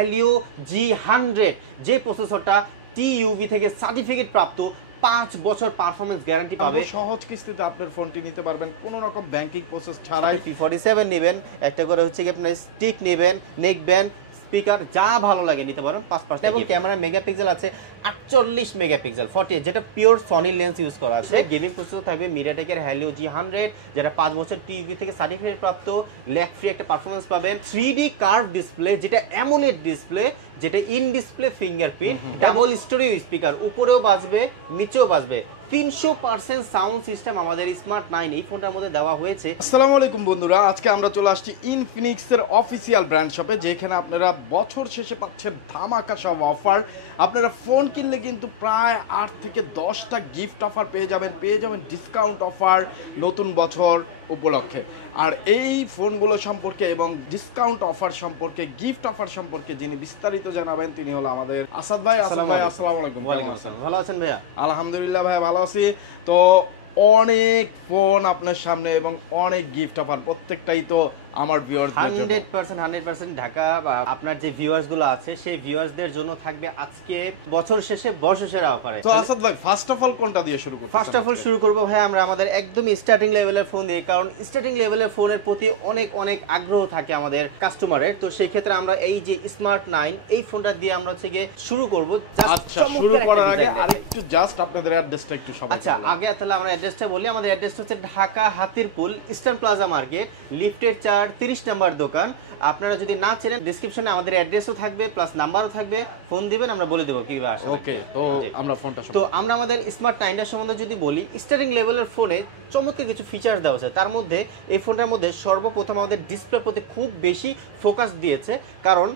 Helio G100 যে প্রসেসরটা TUV থেকে certificate প্রাপ্ত 5 বছর পারফরম্যান্স গ্যারান্টি পাবে। সহজ কিস্তিতে আপনার ফোনটি নিতে পারবেন, কোনো রকম ব্যাংকিং প্রসেস ছাড়াই। P47 নেবেন, একটা করে হচ্ছে কি আপনার স্টিক নেবেন, নেক ব্যান্ড, স্পিকার, যা ভালো লাগে নিতে পারেন। 5 এবং ক্যামেরা মেগাপিক্সেল আছে 48 মেগাপিক্সেল 48, যেটা পিওর সনি লেন্স ইউজ করা আছে। গেমিং প্রসেসর থাকবে মিডিয়াটেকের Helio G100, যেটা 5 বছর টিভি থেকে সার্টিফিকেট প্রাপ্ত, ল্যাগ ফ্রি একটা পারফরম্যান্স পাবেন। 3D কার্ভ ডিসপ্লে, যেটা অ্যামোলেড ডিসপ্লে, যেটা in display fingerprint, double স্টোরিও speaker, উপরেও বাজবে নিচেও বাজবে। 300% সাউন্ড সিস্টেম আমাদের স্মার্ট 9 এই ফোনটার মধ্যে দেওয়া হয়েছে। আসসালামু আলাইকুম বন্ধুরা, আজকে আমরা চলে আসছি ইনফিনিক্সের অফিসিয়াল ব্র্যান্ড শপে, যেখানে আপনারা বছর শেষে পাচ্ছেন ধামাকা সব অফার। আপনারা ফোন কিনলে কিন্তু প্রায় 8 থেকে 10টা গিফট অফার পেয়ে যাবেন ডিসকাউন্ট অফার নতুন বছর উপলক্ষে। আর এই ফোনগুলো সম্পর্কে এবং ডিসকাউন্ট অফার সম্পর্কে, গিফট অফার সম্পর্কে যিনি বিস্তারিত জানাবেন তিনি হলো আমাদের আসাদ ভাই। আসাদ ভাই আসসালামু আলাইকুম। ওয়ালাইকুম আসসালাম, ভালো আছেন ভাইয়া? আলহামদুলিল্লাহ ভাই ভালো আছি। তো অনেক ফোন আপনার সামনে এবং অনেক গিফট অফার, প্রত্যেকটাই তো আমার ভিউয়ারদের জন্য 100% ঢাকা বা আপনার যে ভিউয়ার্স গুলো আছে সেই ভিউয়ার্সদের জন্য থাকবে আজকে বছর শেষে বর্ষসেরা অফারে। তো আসাদ ভাই ফার্স্ট অফ অল কোনটা দিয়ে শুরু করব? ফার্স্ট অফ অল শুরু করব ভাই আমরা আমাদের একদম স্টার্টিং লেভেলের ফোন দিয়ে, কারণ স্টার্টিং লেভেলের ফোনের প্রতি অনেক আগ্রহ থাকে আমাদের কাস্টমারের। তো সেই ক্ষেত্রে আমরা এই যে স্মার্ট 9 এই ফোনটা দিয়ে আমরা হচ্ছে গিয়ে শুরু করব। আচ্ছা, শুরু করার আগে আরেকটু জাস্ট আপনাদের অ্যাড্রেসটা একটু সবাই। আচ্ছা, আগে তাহলে আমরা অ্যাড্রেসটা বলি। আমাদের অ্যাড্রেসটা হচ্ছে Dhaka Hatirpul eastern plaza market, লিফটের 4 30 নাম্বার দোকান। আপনারা যদি না চেনেন ডেসক্রিপশনে আমাদের অ্যাড্রেসও থাকবে প্লাস নাম্বারও থাকবে, ফোন দিবেন আমরা বলে দেব কিভাবে আসবে। ওকে, তো আমরা ফোনটা তো আমরা আমাদের স্মার্ট 9 সম্বন্ধে যদি বলি, স্টার্টিং লেভেলের ফোনে চমৎকার কিছু ফিচার্স দেওয়া আছে। তার মধ্যে এই ফোনটার মধ্যে সর্বপ্রথম আমাদের ডিসপ্লে প্রতি খুব বেশি ফোকাস দিয়েছে, কারণ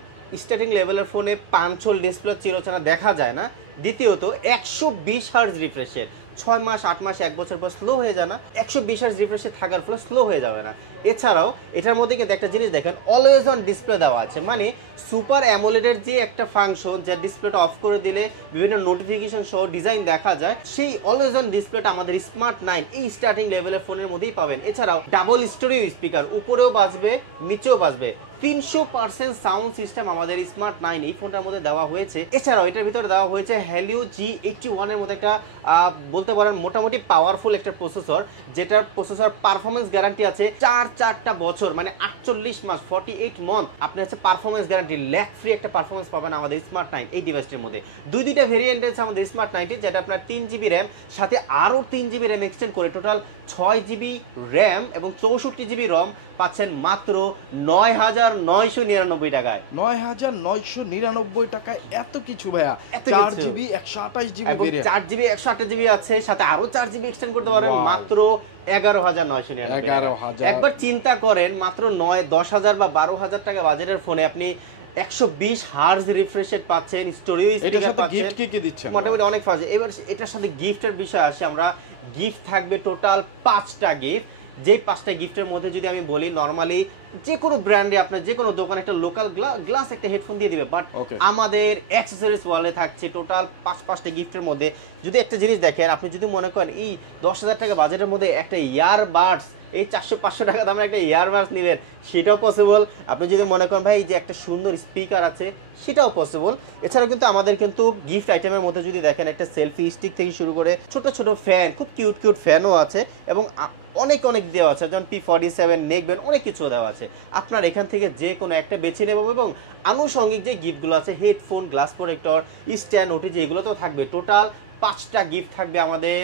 স্টার্টিং লেভেলের ফোনে পাঞ্চল ডিসপ্লে চিরচেনা দেখা যায় না। দ্বিতীয়ত 120 হার্জ রিফ্রেশের 6 মাস 8 মাস 1 বছর পর স্লো হয়ে যায় না, 120 হার্জ রিফ্রেশে থাকার ফলে স্লো হয়ে যাবে না। এছাড়াও এটার মধ্যে কিন্তু একটা জিনিস দেখেন, অলওয়েজ অন ডিসপ্লে দেওয়া আছে, মানে সুপার অ্যামোলেডের যে একটা ফাংশন, যা ডিসপ্লেটা অফ করে দিলে বিভিন্ন নোটিফিকেশন সহ ডিজাইন দেখা যায়, সেই অলওয়েজ অন ডিসপ্লেটা আমাদের স্মার্ট 9 এই স্টার্টিং লেভেলের ফোনের মধ্যেই পাবেন। এছাড়াও ডাবল স্টোরিও স্পিকার, উপরেও বাজবে নিচেও বাজবে। 300% সাউন্ড সিস্টেম আমাদের স্মার্ট 9 এই ফোনটার মধ্যে দেওয়া হয়েছে। এছাড়াও এটার ভিতরে দেওয়া হয়েছে Helio G81 এর মধ্যে একটা বলতে পারেন মোটামুটি পাওয়ারফুল একটা প্রসেসর, যেটার প্রসেসর পারফরম্যান্স গ্যারান্টি আছে 4টা বছর, মানে 48 মাস 48 মান্থ আপনি হচ্ছে পারফরম্যান্স গ্যারান্টি, ল্যাগ ফ্রি একটা পারফরম্যান্স পাবেন আমাদের স্মার্ট 9 এই ডিভাইসটির মধ্যে। দুইটা ভেরিয়েন্ট আছে আমাদের স্মার্ট 9, যেটা আপনার 3GB র্যাম সাথে আরো 3GB র্যাম এক্সটেন্ড করে টোটাল 6GB র্যাম এবং 64GB রম পাচ্ছেন মাত্র 9,999 টাকায়। 9,999 টাকায় এত কিছু ভাইয়া? 4GB 128GB variant, 4GB 128GB আছে, সাথে আরো 4GB এক্সটেন্ড করতে পারেন মাত্র 11,999। একবার চিন্তা করেন, মাত্র 9-10,000 বা 12,000 টাকা বাজেটের ফোনে আপনি 120 হার্জ রিফ্রেশ রেট পাচ্ছেন, স্টোরিও স্পিকার পাচ্ছেন। গিফট কি দিচ্ছেন? মোটামুটি অনেক ফাজে। এবার এটার সাথে গিফটের বিষয় আসে, আমরা গিফট থাকবে টোটাল 5টা গিফট। যে 5টা গিফটের মধ্যে যদি আমি বলি, নরমালি যে কোনো ব্র্যান্ডে আপনার যে কোনো দোকানে একটা লোকাল গ্লাস একটা হেডফোন দিয়ে দিবে, বাট আমাদের অ্যাক্সেসরিজ ওয়ালে থাকছে টোটাল 5টা গিফটের মধ্যে। যদি একটা জিনিস দেখেন, আপনি যদি মনে করেন এই 10,000 টাকা বাজেটের মধ্যে একটা ইয়ারবাডস, এই 400-500 টাকা দামের একটা ইয়ারবাডস নেবেন, সেটাও পসিবল। আপনি যদি মনে করেন ভাই যে একটা সুন্দর স্পিকার আছে, সেটাও পসিবল। এছাড়াও কিন্তু আমাদের কিন্তু গিফট আইটেমের মধ্যে যদি দেখেন, একটা সেলফি স্টিক থেকে শুরু করে ছোট ফ্যান, খুব কিউট ফ্যানও আছে এবং অনেক দেওয়া আছে, যেমন P47 নেক ব্যান্ড, অনেক কিছু দেওয়া আছে। আপনার এখান থেকে যে কোনো একটা বেছে নেব এবং আনুষঙ্গিক যে গিফটগুলো আছে, headphone, glass protector, stand, OTG, এগুলো তো থাকবে। টোটাল 5টা গিফট থাকবে আমাদের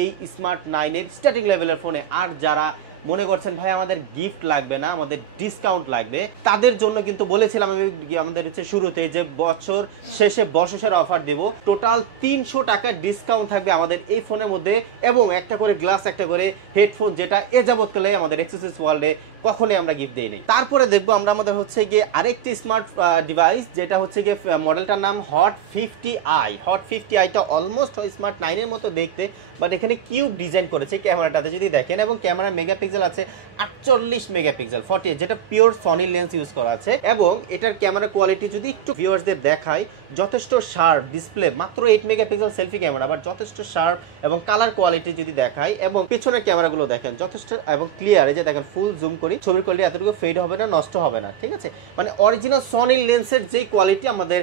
এই স্মার্ট 9 এর স্টার্টিং লেভেলের ফোনে। আর যারা মনে করছেন ভাই আমাদের গিফট লাগবে না, আমাদের ডিসকাউন্ট লাগবে, তাদের জন্য কিন্তু বলেছিলাম আমি আমাদের হচ্ছে শুরুতে যে বছর শেষে বর্ষসেরা অফার দেব। টোটাল 300 টাকা ডিসকাউন্ট থাকবে আমাদের এই ফোনের মধ্যে এবং একটা করে গ্লাস, একটা করে হেডফোন, যেটা এ যাবৎকালে আমাদের অ্যাক্সেসরিজ ওয়ার্ল্ডে কখনোই আমরা গিফট দেই নাই। তারপরে দেখবো আমরা আমাদের হচ্ছে গিয়ে আরেকটি স্মার্ট ডিভাইস, যেটা হচ্ছে গিয়ে মডেলটার নাম Hot 50i। Hot 50iটা অলমোস্ট স্মার্ট 9 এর মতো দেখতে, বাট এখানে কিউব ডিজাইন করেছে ক্যামেরাটাতে যদি দেখেন, এবং ক্যামেরা মেগাপিক্সেল আছে 48 মেগাপিক্সেল 48, যেটা পিওর সনি লেন্স ইউজ করা আছে। এবং এটার ক্যামেরা কোয়ালিটি যদি একটু ভিউয়ার্সদের দেখাই, যথেষ্ট শার্প ডিসপ্লে, মাত্র 8 মেগাপিক্সেল সেলফি ক্যামেরা, বাট যথেষ্ট শার্প এবং কালার কোয়ালিটি যদি দেখাই, এবং পেছনের ক্যামেরাগুলো দেখেন যথেষ্ট এবং ক্লিয়ার। এই যে দেখেন ফুল জুম করে করি, ছবির কোয়ালিটি এতটুকু ফেড হবে না, নষ্ট হবে না, ঠিক আছে। মানে অরিজিনাল সনি লেন্সের যে কোয়ালিটি আমাদের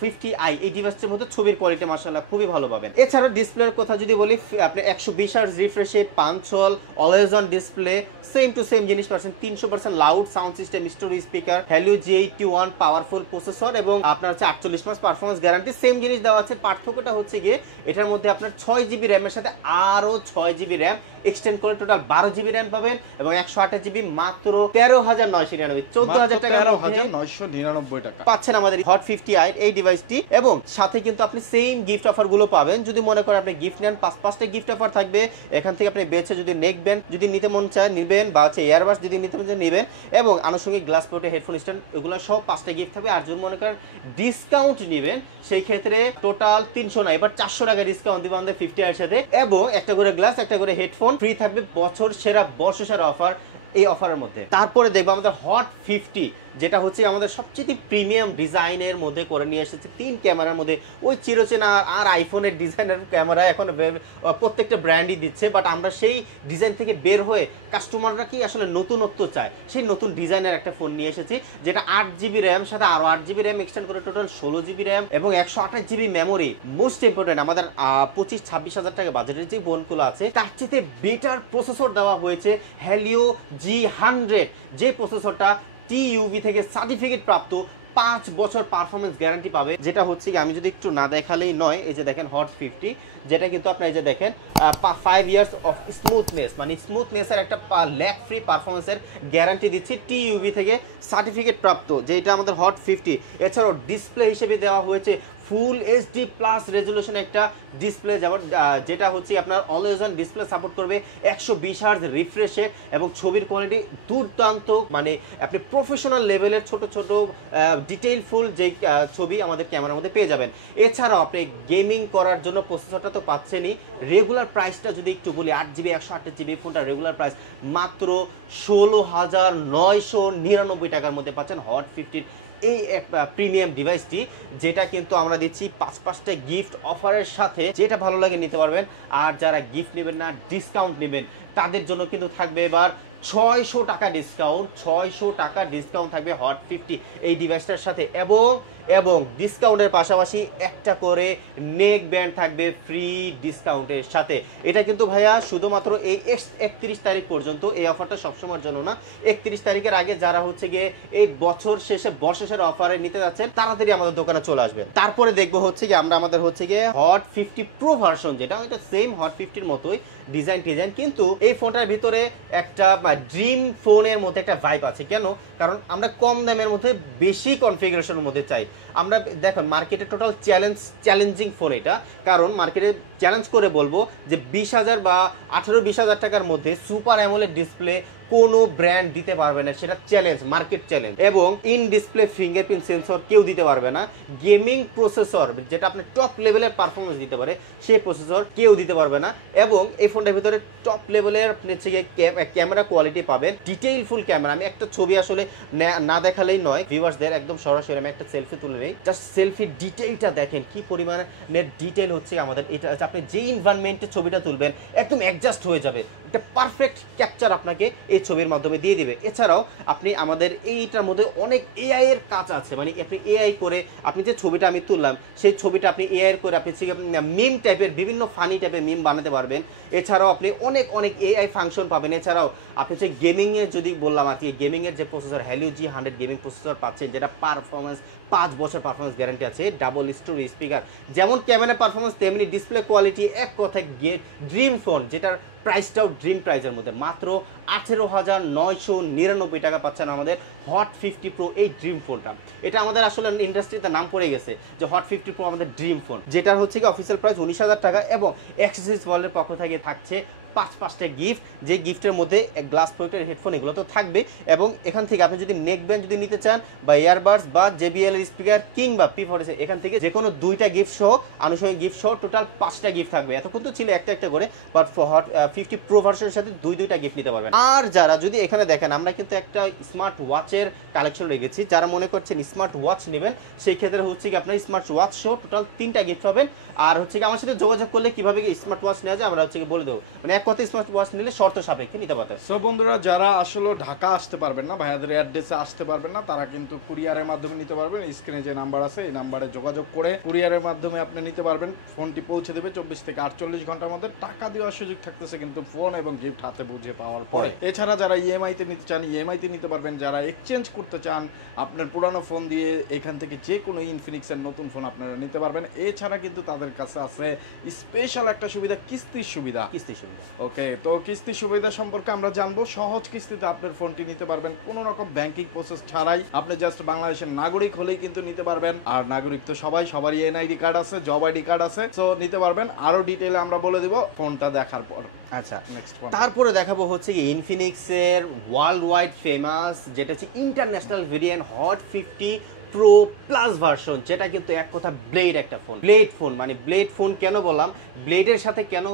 50i এই ডিভাইসটার মধ্যে ছবির কোয়ালিটি মাশাআল্লাহ খুবই ভালো পাবেন। এছাড়া ডিসপ্লের কথা যদি বলি, আপনি 120 হার্জ রিফ্রেশ রেট, 5 হল always on display, same to same জিনিস পাচ্ছেন। 300% loud sound system, storage speaker, Helio G81 powerful processor এবং আপনার হচ্ছে 48 মাস পারফরম্যান্স গ্যারান্টি, সেম জিনিস দেওয়া আছে। পার্থক্যটা হচ্ছে গিয়ে এটার মধ্যে আপনার 6 জিবি র্যামের সাথে আরো 6 জিবি র্যাম এক্সটেন্ড করে টোটাল 12 জিবি র্যাম পাবেন এবং 128 জিবি মাত্র 13,999, 14,000 টাকা, 13,999 টাকা পাচ্ছেন আমাদের হট 50i এই ডিভাইসটি। এবং সাথে কিন্তু আপনি সেম গিফট অফার গুলো পাবেন। যদি মনে করেন আপনি গিফট নেন, 5টা গিফট অফার থাকবে, এখান থেকে আপনি বেছে যদি নেক ব্যান্ড যদি নিতে মন চায় নিবেন, বা হচ্ছে ইয়ারবাস যদি নিতে মন চায় নিবেন, এবং আনুষঙ্গিক গ্লাস পোর্টে হেডফোন স্ট্যান্ড, এগুলো সহ 5টা গিফট থাকবে। আর যদি মনে করেন ডিসকাউন্ট নিবেন, সেই ক্ষেত্রে টোটাল 300 না, এবার 400 টাকা ডিসকাউন্ট দিবে আমাদের 50i এর সাথে, এবং একটা করে গ্লাস, একটা করে হেডফোন ফ্রি থাকবে। বছর সেরা বর্ষসেরা অফার এই অফারের মধ্যে। তারপরে দেখবো আমাদের হট 50, যেটা হচ্ছে আমাদের সবচেয়ে প্রিমিয়াম ডিজাইনের মধ্যে করে নিয়ে এসেছে, 3 ক্যামেরার মধ্যে। ওই চিরচেনা আর আইফোনের ডিজাইনের ক্যামেরা এখন প্রত্যেকটা ব্র্যান্ডই দিচ্ছে, বাট আমরা সেই ডিজাইন থেকে বের হয়ে কাস্টমাররা কি আসলে নতুনত্ব চায়, সেই নতুন ডিজাইনের একটা ফোন নিয়ে এসেছি, যেটা 8 জিবি র্যাম সাথে আরো 8 জিবি র্যাম এক্সটেন্ড করে টোটাল 16 জিবি র্যাম এবং 128 জিবি মেমোরি। মোস্ট ইম্পর্টেন্ট, আমাদের 25-26 হাজার টাকা বাজেটের যে ফোনগুলো আছে তার চেয়ে বেটার প্রসেসর দেওয়া হয়েছে, Helio G100, যে প্রসেসরটা TUV থেকে সার্টিফিকেট প্রাপ্ত, 5 বছর পারফরমেন্স গ্যারান্টি পাবে। যেটা হচ্ছে কি আমি যদি একটু না দেখালেই নয়, এই যে দেখেন হট 50, যেটা কিন্তু আপনার এই যে দেখেন 5 ইয়ার্স অফ স্মুথনেস, মানে স্মুথনেসের একটা ল্যাগ ফ্রি পারফরমেন্সের গ্যারান্টি দিচ্ছি, TUV থেকে সার্টিফিকেট প্রাপ্ত, যেটা আমাদের হট 50। এছাড়াও ডিসপ্লে হিসেবে দেওয়া হয়েছে ফুল HD প্লাস রেজুলেশন একটা ডিসপ্লে, যেমন যেটা হচ্ছে আপনার অলওয়েজ অন ডিসপ্লে সাপোর্ট করবে, 120 হার্জ রিফ্রেশ রেট এবং ছবির কোয়ালিটি দুর্দান্ত, মানে আপনি প্রফেশনাল লেভেলের ছোট ছোট ডিটেইল ফুল যে ছবি আমাদের ক্যামেরার মধ্যে পেয়ে যাবেন। এছাড়াও আপনি গেমিং করার জন্য প্রসেসরটা তো পাচ্ছেনই। রেগুলার প্রাইসটা যদি একটু বলি, 8 জিবি 128 জিবি ফোনটা রেগুলার প্রাইস মাত্র 16,999 টাকার মধ্যে পাচ্ছেন হট 50 এই প্রিমিয়াম ডিভাইসটি, যেটা কিন্তু আমরা দিচ্ছি 5টা গিফট অফারের সাথে। যেটা ভালো লাগে নিতে পারবেন। আর যারা গিফট নেবেন না, ডিসকাউন্ট নেবেন, তাদের জন্য কিন্তু থাকবে এবার 600 টাকা ডিসকাউন্ট, 600 টাকা ডিসকাউন্ট থাকবে হট 50 এই ডিভাইসটার সাথে। এবং ডিসকাউন্টের পাশাপাশি একটা করে নেক ব্যান্ড থাকবে ফ্রি ডিসকাউন্টের সাথে। এটা কিন্তু ভাইয়া শুধুমাত্র এই 31 তারিখ পর্যন্ত, এই অফারটা সবসময়ের জন্য না। 31 তারিখের আগে যারা হচ্ছে গিয়ে এই বছর শেষে বর্ষসেরা অফারে নিতে যাচ্ছেন, তাড়াতাড়ি আমাদের দোকানে চলে আসবেন। তারপরে দেখবো হচ্ছে গিয়ে আমাদের হচ্ছে গিয়ে হট 50 প্রো ভার্সন, যেটা এটা সেম হট 50-র মতোই ডিজাইন, কিন্তু এই ফোনটার ভিতরে একটা ড্রিম ফোনের মধ্যে একটা ভাইব আছে। কেন? কারণ আমরা কম দামের মধ্যে বেশি কনফিগারেশনের মধ্যে চাই। আমরা দেখুন মার্কেটে টোটাল চ্যালেঞ্জিং ফোন এটা, কারণ মার্কেটে চ্যালেঞ্জ করে বলবো যে 20,000 বা 18-20 হাজার টাকার মধ্যে সুপার অ্যামোলেড ডিসপ্লে কোনো ব্র্যান্ড দিতে পারবে না, সেটা চ্যালেঞ্জ, মার্কেট চ্যালেঞ্জ। এবং ইন ডিসপ্লে ফিঙ্গারপ্রিন্ট সেন্সর কেউ দিতে পারবে না। গেমিং প্রসেসর, যেটা আপনি টপ লেভেলের পারফরমেন্স দিতে পারে, সেই প্রসেসর কেউ দিতে পারবে না। এবং এই ফোনটার ভিতরে টপ লেভেলের আপনি হচ্ছে ক্যামেরা কোয়ালিটি পাবেন, ডিটেইল ফুল ক্যামেরা। আমি একটা ছবি আসলে না দেখালেই নয়, ভিউয়ার্সদের একদম সরাসরি আমি একটা সেলফি তুলে নেই, জাস্ট সেলফি ডিটেইলটা দেখেন কি পরিমাণে ডিটেইল হচ্ছে আমাদের। এটা আপনি যে এনভায়রনমেন্টে ছবিটা তুলবেন একদম অ্যাডজাস্ট হয়ে যাবে, একটা পারফেক্ট ক্যাপচার আপনাকে এই ছবির মাধ্যমে দিয়ে দিবে। এছাড়াও আপনি আমাদের এইটার মধ্যে অনেক এআই এর কাজ আছে, মানে আপনি এআই করে আপনি যে ছবিটা আমি তুললাম, সেই ছবিটা আপনি এআই করে আপনি মিম টাইপের বিভিন্ন ফানি টাইপের মিম বানাতে পারবেন। এছাড়াও আপনি অনেক এআই ফাংশন পাবেন। এছাড়াও আপনি যে গেমিংয়ের যদি বললাম আর কি, গেমিংয়ের যে processor Helio G100 gaming processor পাচ্ছেন, যেটা পারফরমেন্স 5 বছর পারফরমেন্স গ্যারান্টি আছে, ডাবল স্টোরি স্পিকার, যেমন ক্যামেরা পারফরমেন্স তেমনি ডিসপ্লে কোয়ালিটি, এক কথায় ড্রিম ফোন, যেটার প্রাইসটাও ড্রিম প্রাইসের মধ্যে মাত্র 18,999 টাকা পাচ্ছেন আমাদের হট 50 প্রো এই ড্রিম ফোনটা। এটা আমাদের আসলে ইন্ডাস্ট্রিতে নাম পড়ে গেছে যে হট 50 প্রো আমাদের ড্রিম ফোন, যেটার হচ্ছে কি অফিসিয়াল প্রাইস 19,000 টাকা এবং অ্যাক্সেসরিজ ওয়ার্ল্ডের পক্ষ থেকে থাকছে 5টা গিফট, যে গিফটের মধ্যে গ্লাস প্রোটেক্টর হেডফোন এগুলো তো থাকবে। এবং এখান থেকে আপনি যদি নেক ব্যান্ড যদি নিতে চান, বা ইয়ারবাডস, বা JBL এর স্পিকার, কিংবা P40, এখান থেকে যে কোনো 2টা গিফট সহ, আনুষঙ্গিক গিফট সহ টোটাল 5টা গিফট থাকবে। এতক্ষণ তো ছিল একটা করে, বাট হট 50 প্রো ভার্সনের সাথে 2টা গিফট নিতে পারবেন। আর যারা যদি এখানে দেখেন, আমরা কিন্তু একটা স্মার্ট ওয়াচের কালেকশন রেখেছি, যারা মনে করছেন স্মার্ট ওয়াচ নেবেন, সেই ক্ষেত্রে হচ্ছে কি আপনার স্মার্ট ওয়াচ সহ টোটাল 3টা গিফট পাবেন। আর হচ্ছে কি আমার সাথে যোগাযোগ করলে কিভাবে স্মার্ট ওয়াচ নেওয়া যায় আমরা হচ্ছে কি বলে দেবো, মানে এক কথা স্মার্ট ওয়াচ নিলে শর্ত সাপেক্ষে নিতে পারতেন। সো বন্ধুরা, যারা আসলে ঢাকা আসতে পারবেন না, ভাইয়াদের অ্যাড্রেসে আসতে পারবেন না, তারা কিন্তু কুরিয়ারের মাধ্যমে নিতে পারবেন। স্ক্রিনে যে নাম্বার আছে এই নাম্বারে যোগাযোগ করে কুরিয়ারের মাধ্যমে আপনি নিতে পারবেন। ফোনটি পৌঁছে দেবে 24 থেকে 48 ঘন্টার মধ্যে। টাকা দেওয়ার সুযোগ থাকতেছে কিন্তু ফোন এবং গিফট হাতে বুঝে পাওয়ার পরে। এছাড়া যারা ইএমআই তে নিতে চান ইএমআই তে নিতে পারবেন। যারা এক্সচেঞ্জ করতে চান আপনার পুরানো ফোন দিয়ে এখান থেকে যে কোনো ইনফিনিক্সের নতুন ফোন আপনারা নিতে পারবেন। এছাড়া কিন্তু তাদের কাছে আছে স্পেশাল একটা সুবিধা, কিস্তির সুবিধা। ওকে, তো কিস্তি সুবিধা সম্পর্কে আমরা জানবো। সহজ কিস্তিতে আপনার ফোনটি নিতে পারবেন, কোনো রকম ব্যাংকিং প্রসেস ছাড়াই। আপনি জাস্ট বাংলাদেশের নাগরিক হলেই কিন্তু নিতে পারবেন। আর নাগরিক তো সবারই এনআইডি কার্ড আছে, জব আইডি কার্ড আছে, সো নিতে পারবেন। আরো ডিটেইলে আমরা বলে দিব ফোনটা দেখার পর। আচ্ছা, নেক্সট তারপরে দেখাবো হচ্ছে কি ইনফিনিক্সের ওয়ার্ল্ড ওয়াইড ফেমাস, যেটা হচ্ছে international variant hot 50 pro plus version, যেটা কিন্তু এক কথা ব্লেড একটা ফোন। ব্লেড ফোন মানে ব্লেড ফোন কেন বললাম, ব্লেডের সাথে কেন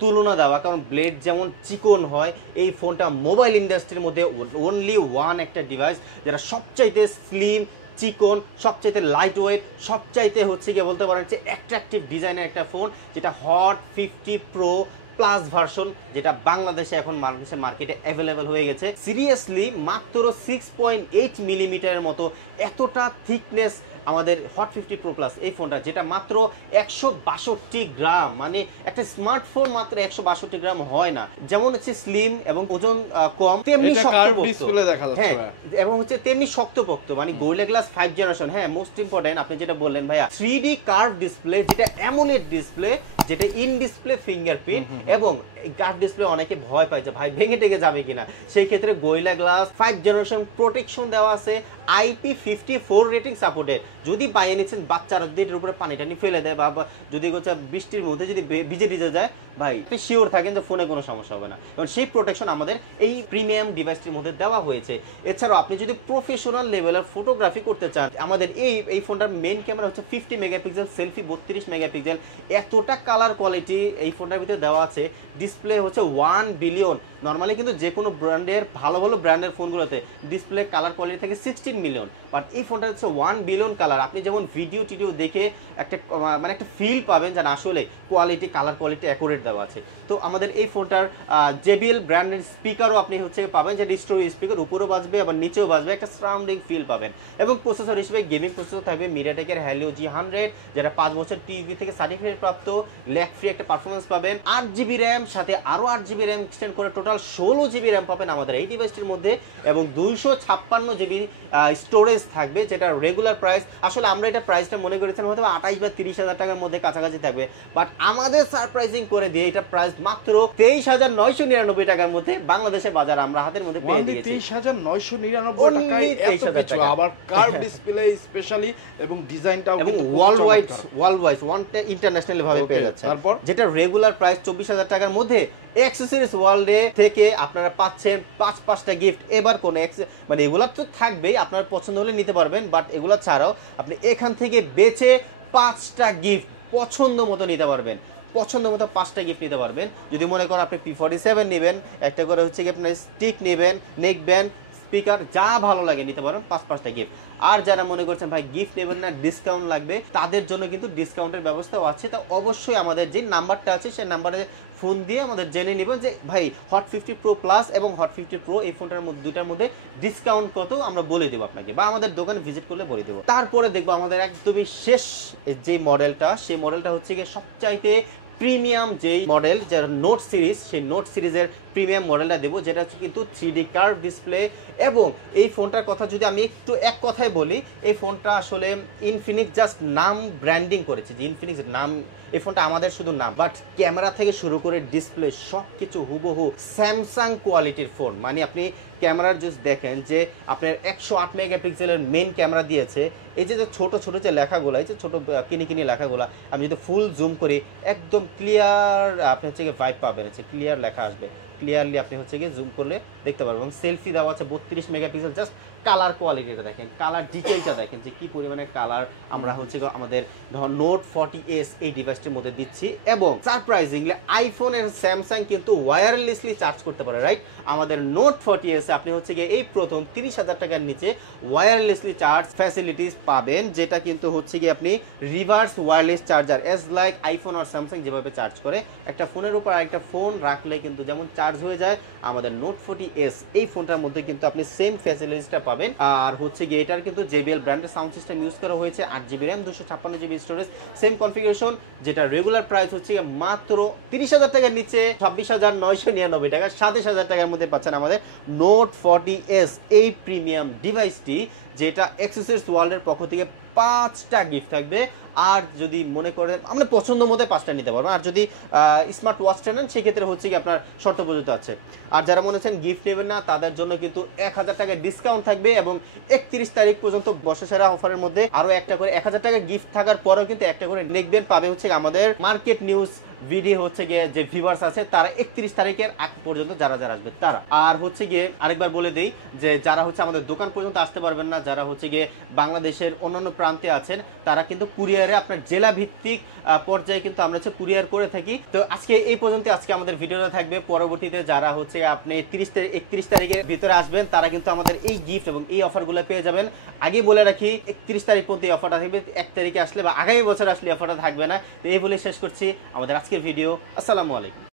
তুলনা দেওয়া, কারণ ব্লেড যেমন চিকন হয়, এই ফোনটা মোবাইল ইন্ডাস্ট্রির মধ্যে অনলি ওয়ান একটা ডিভাইস যেটা সবচাইতে স্লিম, চিকন, সবচাইতে লাইট ওয়েট, সবচাইতে হচ্ছে গিয়ে বলতে পারেন যে অ্যাট্রাকটিভ ডিজাইনের একটা ফোন, যেটা হট 50 প্রো প্লাস ভার্সন, যেটা বাংলাদেশে এখন মার্কেটে অ্যাভেলেবেল হয়ে গেছে। সিরিয়াসলি মাত্র 6.8 মিলিমিটারের মতো এতটা থিকনেস আমাদের হট 50 প্রো প্লাস এই ফোনটা, যেটা মাত্র 162 গ্রাম, মানে একটা স্মার্টফোন মাত্র 162 গ্রাম হয় না। যেমন হচ্ছে স্লিম এবং ওজন কম, তেমনি শক্তপোক্ত, হ্যাঁ, এবং হচ্ছে তেমনি শক্তপোক্ত, মানে গোরিলা গ্লাস 5 জেনারেশন। হ্যাঁ, মোস্ট ইম্পর্টেন্ট আপনি যেটা বললেন ভাইয়া, 3D কার্ভ ডিসপ্লে, যেটা অ্যামোলেড ডিসপ্লে, যেটা ইন ডিসপ্লে ফিঙ্গারপ্রিন্ট, এবং কার্ভ ডিসপ্লে অনেকে ভয় পায় যে ভাই ভেঙে টেগে যাবে কিনা, সেই ক্ষেত্রে গোরিলা গ্লাস 5 জেনারেশন প্রোটেকশন দেওয়া আছে, IP54 রেটিং সাপোর্টেড। যদি বাইরে নিচ্ছেন বাচ্চাদের উপরে পানি টানি ফেলে দেয় বা যদি বৃষ্টির মধ্যে যদি ভিজে যায়, ভাই আপনি শিওর থাকেন যে ফোনে কোনো সমস্যা হবে না, কারণ সেই প্রোটেকশন আমাদের এই প্রিমিয়াম ডিভাইসটির মধ্যে দেওয়া হয়েছে। এছাড়াও আপনি যদি প্রফেশনাল লেভেলের ফটোগ্রাফি করতে চান, আমাদের এই ফোনটার মেইন ক্যামেরা হচ্ছে 50 মেগাপিক্সেল, সেলফি 32 মেগাপিক্সেল, এতটা কালার কোয়ালিটি এই ফোনটার ভিতরে দেওয়া আছে। ডিসপ্লে হচ্ছে 1 বিলিয়ন। নর্মালি কিন্তু যে কোনো ব্র্যান্ডের ভালো ব্র্যান্ডের ফোনগুলোতে ডিসপ্লে কালার কোয়ালিটি থাকে 16 মিলিয়ন, বাট এই ফোনটা হচ্ছে 1 বিলিয়ন কালার। আপনি যেমন ভিডিও টিডিও দেখে একটা মানে একটা ফিল পাবেন যে আসলে কোয়ালিটি, কালার কোয়ালিটি অ্যাকুরেট দেওয়া আছে। তো আমাদের এই ফোনটার JBL ব্র্যান্ডের স্পিকারও আপনি হচ্ছে পাবেন, যে স্টোরি স্পিকার উপরেও বাজবে আবার নিচেও বাজবে, একটা সারাউন্ডিং ফিল পাবেন। এবং প্রসেসর হিসেবে গেমিং প্রসেসর থাকবে মিডিয়াটেকের Helio G100, যেটা 5 বছর টিভি থেকে সার্টিফিকেট প্রাপ্ত, ল্যাগ ফ্রি একটা পারফরমেন্স পাবেন। 8GB র্যাম, সাথে আরও 8GB র্যাম এক্সটেন্ড করে টোটাল 16GB র্যাম পাবেন আমাদের এই ডিভাইসটির মধ্যে, এবং 256GB স্টোরেজ থাকবে, যেটা রেগুলার প্রাইস, আসলে আমরা এটা প্রাইসটা মনে করেছিলাম হয়তো 28 বা 30 হাজার টাকার মধ্যে কাছাকাছি থাকবে, বাট আমাদের সারপ্রাইজিং করে দিয়ে এটা প্রাইস মাত্র 23,999 টাকার মধ্যে বাংলাদেশের বাজার আমরা হাতের মধ্যে পেয়ে দিয়েছি। 23,999 টাকায় এত কিছু, আবার কার্ভ ডিসপ্লে স্পেশালি, এবং ডিজাইনটাও এবং ওয়ার্ল্ড ওয়াইড ইন্টারন্যাশনাল ভাবে পেয়ে যাচ্ছে। তারপর যেটা রেগুলার প্রাইস 24,000 টাকার মধ্যে, অ্যাক্সেসরিজ ওয়ার্ল্ডে থেকে আপনারা পাচ্ছেন 5টা গিফট। এবার কোন মানে এগুলা তো থাকবেই, আপনার পছন্দ হলে নিতে পারবেন, বাট এগুলা ছাড়াও আপনি এখান থেকে বেছে 5টা গিফট পছন্দ মতো নিতে পারবেন, পছন্দ মতো 5টা গিফট নিতে পারবেন। যদি মনে করেন আপনি P47 নেবেন, একটা করে হচ্ছে কি আপনার স্টিক নেবেন, নেক ব্যান্ড, স্পিকার, যা ভালো লাগে নিতে পারেন 5টা গিফট। আর যারা মনে করছেন ভাই গিফট নেবেন না, ডিসকাউন্ট লাগবে, তাদের জন্য কিন্তু ডিসকাউন্টের ব্যবস্থাও আছে। তা অবশ্যই আমাদের যে নাম্বারটা আছে সেই নাম্বারে ফোন দিয়ে আমাদের জেনে নেবেন যে ভাই হট 50 প্রো প্লাস এবং হট 50 প্রো এই ফোনটার মধ্যে, দুটার মধ্যে ডিসকাউন্ট কত আমরা বলে দেবো আপনাকে, বা আমাদের দোকানে ভিজিট করলে বলে দেবো। তারপরে দেখবো আমাদের একদমই শেষ যে মডেলটা, সেই মডেলটা হচ্ছে গিয়ে সবচাইতে প্রিমিয়াম যেই মডেল, যার নোট সিরিজ, সেই নোট সিরিজের প্রিমিয়াম মডেলটা দেবো, যেটা হচ্ছে কিন্তু 3D কার্ভ ডিসপ্লে। এবং এই ফোনটার কথা যদি আমি একটু এক কথায় বলি, এই ফোনটা আসলে ইনফিনিক্স জাস্ট নাম ব্র্যান্ডিং করেছে, যে ইনফিনিক্স নাম, এই ফোনটা আমাদের শুধু নাম, বাট ক্যামেরা থেকে শুরু করে ডিসপ্লে সব কিছু হুবহু স্যামসাং কোয়ালিটির ফোন। মানে আপনি ক্যামেরার জাস্ট দেখেন যে আপনার 108 মেগাপিক্সেলের মেইন ক্যামেরা দিয়েছে। এই যে ছোট ছোট যে লেখাগুলো, এই যে ছোট কিনি লেখাগুলো, আমি যদি ফুল জুম করি একদম ক্লিয়ার আপনি হচ্ছে গিয়ে ভাইব পাবেন, হচ্ছে ক্লিয়ার লেখা আসবে, ক্লিয়ারলি আপনি হচ্ছে গিয়ে জুম করলে দেখতে পারবেন। এবং সেলফি দেওয়া আছে 32 মেগাপিক্সেল। জাস্ট কালার কোয়ালিটিটা দেখেন, কালার ডিটেইলটা দেখেন যে কি পরিমাণে কালার আমরা হচ্ছে আমাদের নোট 40s এই ডিভাইসটির মধ্যে দিচ্ছি। এবং সারপ্রাইজিংলি আইফোন এর স্যামসাং কিন্তু ওয়্যারলেসলি চার্জ করতে পারে, রাইট? আমাদের নোট 40s আপনি হচ্ছে গিয়ে এই প্রথম 30,000 টাকার নিচে ওয়্যারলেসলি চার্জ ফ্যাসিলিটিস পাবেন, যেটা কিন্তু হচ্ছে কি আপনি reverse wireless charger, as like iPhone আর স্যামসাং যেভাবে চার্জ করে, একটা ফোনের উপর আরেকটা ফোন রাখলে কিন্তু যেমন চার্জ হয়ে যায়, আমাদের নোট 40s এই ফোনটার মধ্যে কিন্তু আপনি সেম ফ্যাসিলিটিসটা পাবেন। আর হচ্ছে গিয়ে এটার কিন্তু JBL ব্র্যান্ডের সাউন্ড সিস্টেম ইউজ করা হয়েছে, 8GB RAM, 256GB storage, same configuration, যেটা রেগুলার প্রাইস হচ্ছে মাত্র 30,000 টাকার নিচে, 26,999 টাকা, 27,000 টাকার মধ্যে পাচ্ছেন আমাদের নোট 40s এই প্রিমিয়াম ডিভাইসটি, যেটা অ্যাক্সেসরিজ ওয়ার্ল্ডের পক্ষ থেকে 5টা গিফট থাকবে। আর যদি মনে করেন আমরা পছন্দ মতো 5টা নিতে পারবো, আর যদি স্মার্ট ওয়াচটা নেন সেক্ষেত্রে হচ্ছে কি আপনার শর্ত প্রযোজ্য আছে। আর যারা মনে হচ্ছেন গিফট নেবেন না, তাদের জন্য কিন্তু 1,000 টাকা ডিসকাউন্ট থাকবে, এবং 31 তারিখ পর্যন্ত বর্ষসেরা অফারের মধ্যে আরো একটা করে 1,000 টাকা গিফট থাকার পরেও কিন্তু একটা করে নেকবেন পাবে হচ্ছে আমাদের মার্কেট নিউজ ভিডিও হচ্ছে গিয়ে যে ভিউয়ার্স আছে তারা 31 তারিখের আগ পর্যন্ত যারা যারা আসবে তারা। আর হচ্ছে গিয়ে আরেকবার বলে দেই যে যারা হচ্ছে আমাদের দোকান পর্যন্ত আসতে পারবেন না, যারা হচ্ছে গিয়ে বাংলাদেশের অন্যান্য প্রান্তে আছেন, তারা কিন্তু কুরিয়ারে আপনার জেলা ভিত্তিক পর্যায়ে কিন্তু আমরা হচ্ছে কুরিয়ার করে থাকি। তো আজকে এই পর্যন্ত আজকে আমাদের ভিডিওটা থাকবে। পরবর্তীতে যারা হচ্ছে আপনি 31 তারিখের ভিতরে আসবেন, তারা কিন্তু আমাদের এই গিফট এবং এই অফারগুলো পেয়ে যাবেন। আগে বলে রাখি 31 তারিখ পর্যন্ত এই অফারটা থাকবে, 1 তারিখে আসলে বা আগামী বছর আসলে অফারটা থাকবে না। তো এই বলে শেষ করছি আমাদের আজকের ভিডিও। আসসালামু আলাইকুম।